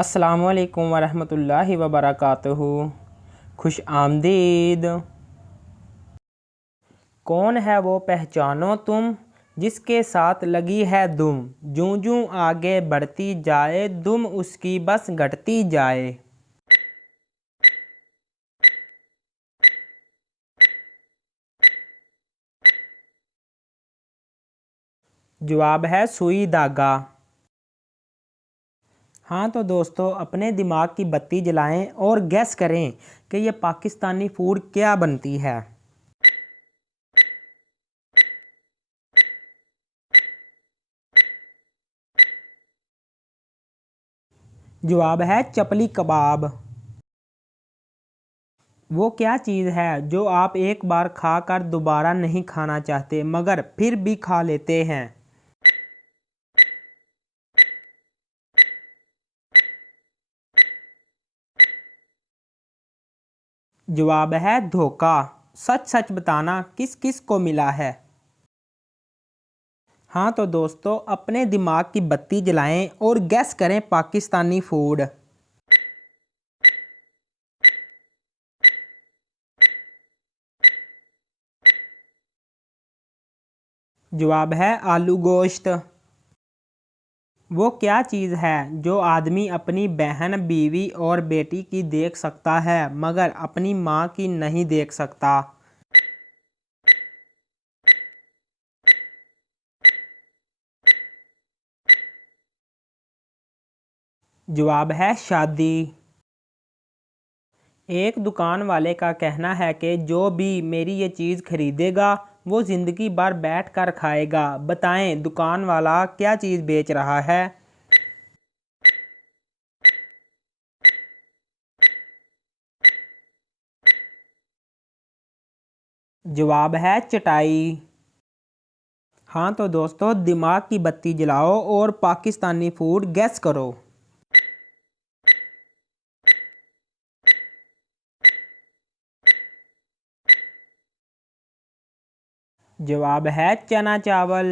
अस्सलामुअलैकुम वरहमतुल्लाहि वबरकातुहू। खुश आमदीद। कौन है वो पहचानो तुम, जिसके साथ लगी है दुम, जूं जूं आगे बढ़ती जाए दुम उसकी बस घटती जाए। जवाब है सुई धागा। हाँ तो दोस्तों, अपने दिमाग की बत्ती जलाएं और गैस करें कि ये पाकिस्तानी फूड क्या बनती है। जवाब है चपली कबाब। वो क्या चीज़ है जो आप एक बार खाकर दोबारा नहीं खाना चाहते मगर फिर भी खा लेते हैं। जवाब है धोखा। सच सच बताना किस किस को मिला है। हाँ तो दोस्तों, अपने दिमाग की बत्ती जलाएं और गैस करें पाकिस्तानी फूड। जवाब है आलू गोश्त। वो क्या चीज़ है जो आदमी अपनी बहन, बीवी और बेटी की देख सकता है मगर अपनी माँ की नहीं देख सकता। जवाब है शादी। एक दुकान वाले का कहना है कि जो भी मेरी ये चीज़ खरीदेगा वो ज़िंदगी भर बैठ कर खाएगा। बताएं दुकान वाला क्या चीज़ बेच रहा है। जवाब है चटाई। हाँ तो दोस्तों, दिमाग की बत्ती जलाओ और पाकिस्तानी फूड गैस करो। जवाब है चना चावल।